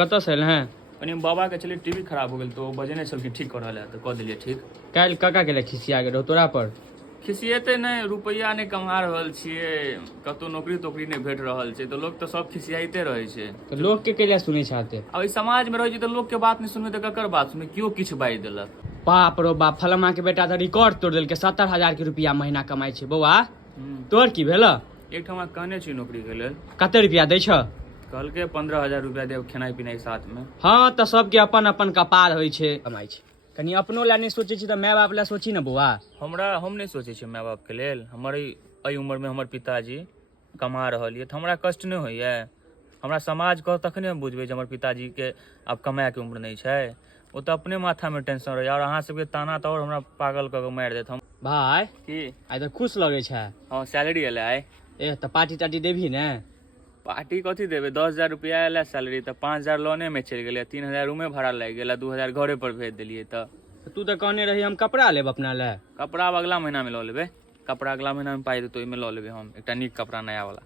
कतऽ से हैं? कनी बाबा के चलिए टीवी खराब हो गया तो बजने छलखिन ठीक कर रहा है तो कह दिलिए ठीक। काल्हि कका के लिए खिसिया गेल तोरा पर? खिसिएते नहीं, रुपया नहीं कमा रहल छिए, कतौ नौकरी तोकरी नहीं भेट रहल छै तो लोग तो सब खिसियाइते रहे छै। तो लोग के लिए सुनै छाते? अब समाज में रहे छै तो लोग के बात नहीं सुनबे तो ककर बात सुनबे, क्यों किछ बाजि देलक। बाप रो बाप, फलमा के बेटा तो रिकॉर्ड तोड़ देलकै, 70,000 के रुपया महीना कमाई छै। बौआ तोर की भेल? एक ठमा कहने छी नौकरी के लेल। कते रुपया दै छ? कहलके 15,000 रुपया देव खेनाई पिनाई साथ में। हाँ तो सबके अपन अपन कपार होइ छै, कमाई छै। कनी अपनो ला नहीं सोचे छी तो माय बाप ला सोची ना बौआ। हम नहीं सोचे छी माय बाप के लेल। हमर एहि उम्र में हमर पिताजी कमा रहल ये तो हमरा कष्ट नहीं होइए। हमरा समाज कह तखने हम बुझबे जे हमर पिताजी के अब कमाए के उम्र नहीं छै। वो तो अपने माथा में टेंशन रहे और अहाँ सबके ताना तो और हमरा पागल कऽ के मारि देत। हम भाई की आइ तो खुश लगे छै। हाँ सैलरी एले आइ। तो पार्टी टार्टी देबही ने? पार्टी कथी देबे, 10,000 रुपया एले सैलरी तो 5,000 लोने में चल गए, 3,000 रूमे भाड़ा लग गया, 2,000 घरे पर भेज दिलिए। तो तू तो कहने रही हम कपड़ा लेब अपना ले। कपड़ा अब अगला महीना में लऽ लेबै। कपड़ा अगला महीना में पाई देतो, ओहिमे लऽ लेबै हम एकटा नीक कपड़ा नया वाला।